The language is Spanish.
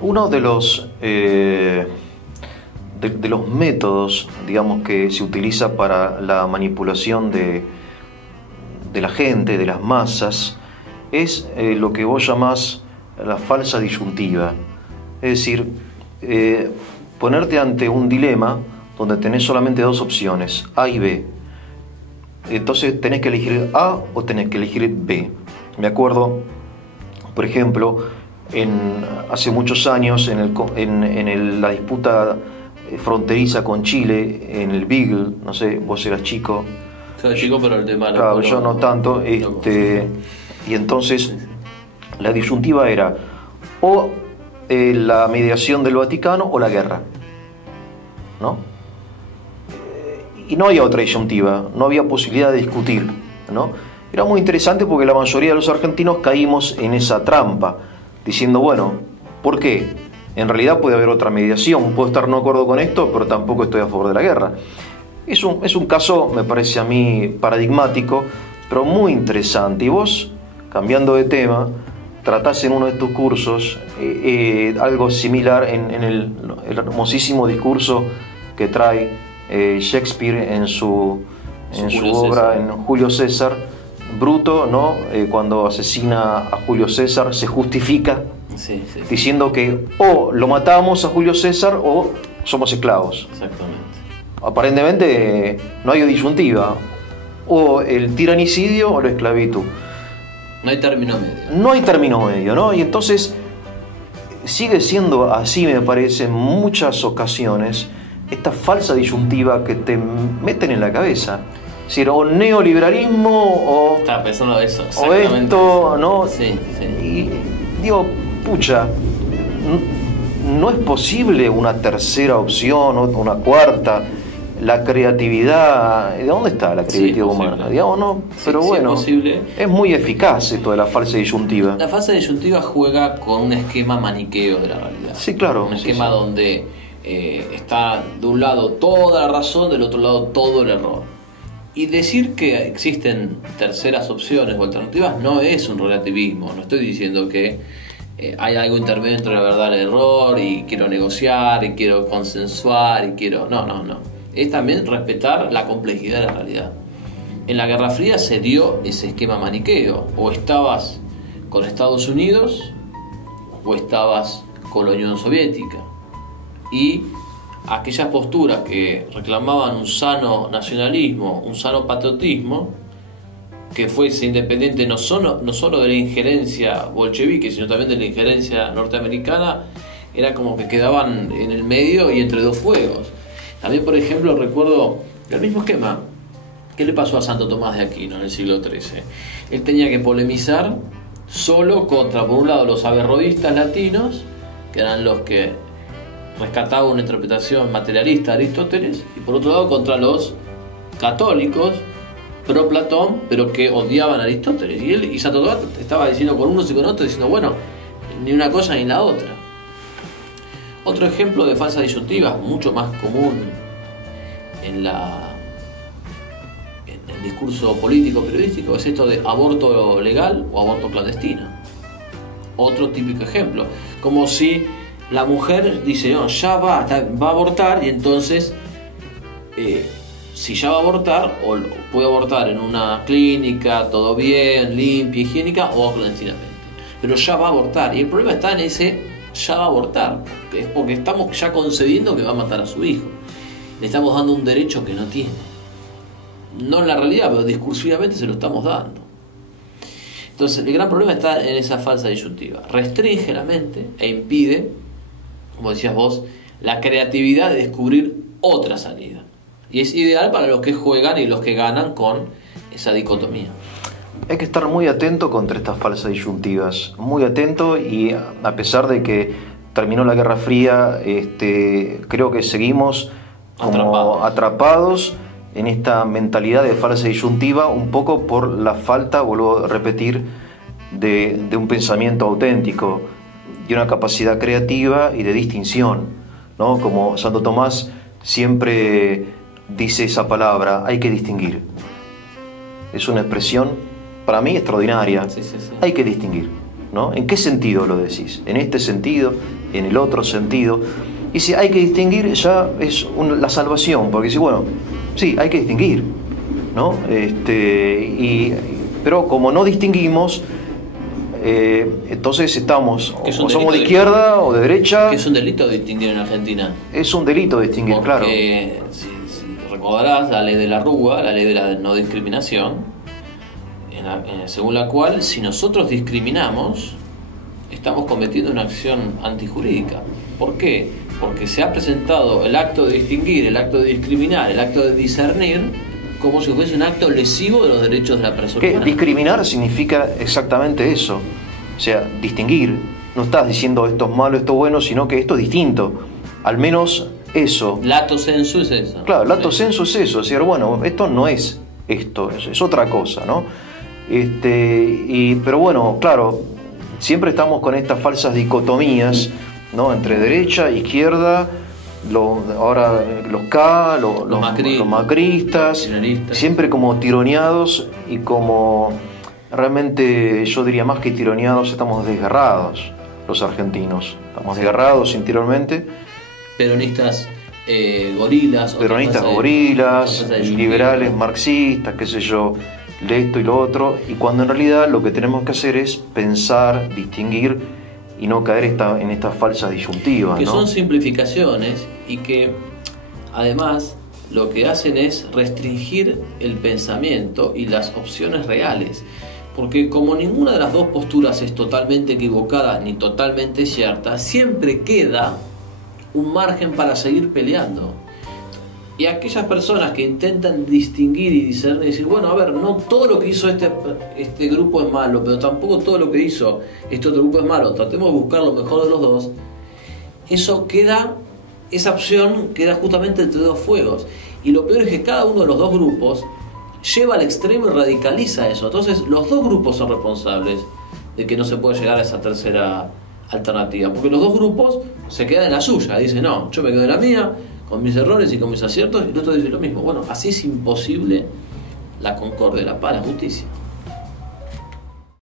Uno de los de los métodos, digamos, que se utiliza para la manipulación de la gente, de las masas, es lo que vos llamás la falsa disyuntiva. Es decir, ponerte ante un dilema donde tenés solamente dos opciones, A y B. Entonces tenés que elegir A o tenés que elegir B. Me acuerdo, por ejemplo, hace muchos años en la disputa fronteriza con Chile, en el Beagle, no sé, vos eras chico. Soy chico, pero el tema claro, yo no tanto. Y entonces la disyuntiva era o la mediación del Vaticano o la guerra, ¿no? Y no había otra disyuntiva, no había posibilidad de discutir, ¿no? Era muy interesante porque la mayoría de los argentinos caímos en esa trampa, diciendo, bueno, ¿por qué? En realidad puede haber otra mediación, puedo estar no de acuerdo con esto, pero tampoco estoy a favor de la guerra. Es un caso, me parece a mí, paradigmático, pero muy interesante. Y vos, cambiando de tema, tratás en uno de tus cursos algo similar en el hermosísimo discurso que trae Shakespeare en su obra, en Julio César. Bruto, ¿no? Cuando asesina a Julio César, se justifica diciendo que o lo matamos a Julio César o somos esclavos. Exactamente. Aparentemente no hay disyuntiva, o el tiranicidio o la esclavitud. No hay término medio. No hay término medio, ¿no? Y entonces sigue siendo así, me parece, en muchas ocasiones, esta falsa disyuntiva que te meten en la cabeza. Es decir, o neoliberalismo o... Estaba pensando eso, o esto, ¿no? Sí. Y digo, pucha, no es posible una tercera opción o una cuarta. La creatividad, ¿de dónde está la creatividad humana? Digamos, ¿no? Pero bueno, es muy eficaz esto de la falsa disyuntiva. La falsa disyuntiva juega con un esquema maniqueo de la realidad. Sí, claro. Un esquema donde está de un lado toda la razón, del otro lado todo el error. Y decir que existen terceras opciones o alternativas no es un relativismo. No estoy diciendo que hay algo intermedio entre la verdad y el error, y quiero negociar, y quiero consensuar, y quiero... No. Es también respetar la complejidad de la realidad. En la Guerra Fría se dio ese esquema maniqueo. O estabas con Estados Unidos o estabas con la Unión Soviética. Y aquellas posturas que reclamaban un sano nacionalismo, un sano patriotismo, que fuese independiente no solo de la injerencia bolchevique, sino también de la injerencia norteamericana, era como que quedaban en el medio y entre dos fuegos. También, por ejemplo, recuerdo el mismo esquema. ¿Qué le pasó a Santo Tomás de Aquino en el siglo XIII? Él tenía que polemizar solo contra, por un lado, los averroístas latinos, que eran los que rescataban una interpretación materialista de Aristóteles, y por otro lado contra los católicos pro Platón, pero que odiaban a Aristóteles. Y él y Santo Tomás estaba diciendo con unos y con otros, diciendo, bueno, ni una cosa ni la otra. Otro ejemplo de falsa disyuntiva, mucho más común en el discurso político periodístico, es esto de aborto legal o aborto clandestino. Otro típico ejemplo, como si la mujer dice, no, ya va a abortar, y entonces si ya va a abortar, o puede abortar en una clínica, todo bien, limpia, higiénica, o clandestinamente, pero ya va a abortar. Y el problema está en ese ya va a abortar, es porque estamos ya concediendo que va a matar a su hijo. Le estamos dando un derecho que no tiene. No en la realidad, pero discursivamente se lo estamos dando. Entonces el gran problema está en esa falsa disyuntiva. Restringe la mente e impide, como decías vos, la creatividad de descubrir otra salida. Y es ideal para los que juegan y los que ganan con esa dicotomía. Hay que estar muy atento contra estas falsas disyuntivas, muy atento, y a pesar de que terminó la Guerra Fría, creo que seguimos como atrapados en esta mentalidad de falsa disyuntiva, un poco por la falta, vuelvo a repetir, de un pensamiento auténtico, de una capacidad creativa y de distinción, ¿no? Como Santo Tomás siempre dice esa palabra, hay que distinguir. Es una expresión para mí extraordinaria. Sí. Hay que distinguir, ¿no? ¿En qué sentido lo decís? ¿En este sentido? en el otro sentido. Y si hay que distinguir, ya es la salvación, porque si, bueno, sí, hay que distinguir, ¿no? Pero como no distinguimos, entonces estamos, o somos de izquierda o de derecha. ¿Qué es un delito distinguir en Argentina? Es un delito distinguir, porque, claro. Si recordarás la ley de la Rúa, la ley de la no discriminación, según la cual, si nosotros discriminamos, estamos cometiendo una acción antijurídica. ¿Por qué? Porque se ha presentado el acto de distinguir, el acto de discriminar, el acto de discernir, como si fuese un acto lesivo de los derechos de la persona humana. Discriminar significa exactamente eso. O sea, distinguir. No estás diciendo esto es malo, esto es bueno, sino que esto es distinto. Al menos eso. Lato sensu es eso. Claro, lato sensu es eso. O sea, bueno, esto no es esto, es otra cosa, ¿no? Pero bueno, claro, siempre estamos con estas falsas dicotomías, ¿no? Entre derecha, izquierda, ahora los K, los macristas, siempre como tironeados y como realmente, yo diría más que tironeados, estamos desgarrados los argentinos, estamos desgarrados interiormente. Peronistas gorilas, liberales, marxistas, qué sé yo, esto y lo otro, y cuando en realidad lo que tenemos que hacer es pensar, distinguir y no caer en estas falsas disyuntivas, que ¿no? son simplificaciones y que además lo que hacen es restringir el pensamiento y las opciones reales, porque como ninguna de las dos posturas es totalmente equivocada ni totalmente cierta, siempre queda un margen para seguir peleando. Y aquellas personas que intentan distinguir y discernir y decir, bueno, a ver, no todo lo que hizo este grupo es malo, pero tampoco todo lo que hizo este otro grupo es malo, tratemos de buscar lo mejor de los dos, esa opción queda justamente entre dos fuegos. Y lo peor es que cada uno de los dos grupos lleva al extremo y radicaliza eso. Entonces los dos grupos son responsables de que no se pueda llegar a esa tercera alternativa, porque los dos grupos se quedan en la suya, dicen, no, yo me quedo en la mía, con mis errores y con mis aciertos, y el otro dice lo mismo. Bueno, así es imposible la concordia, la paz, la justicia.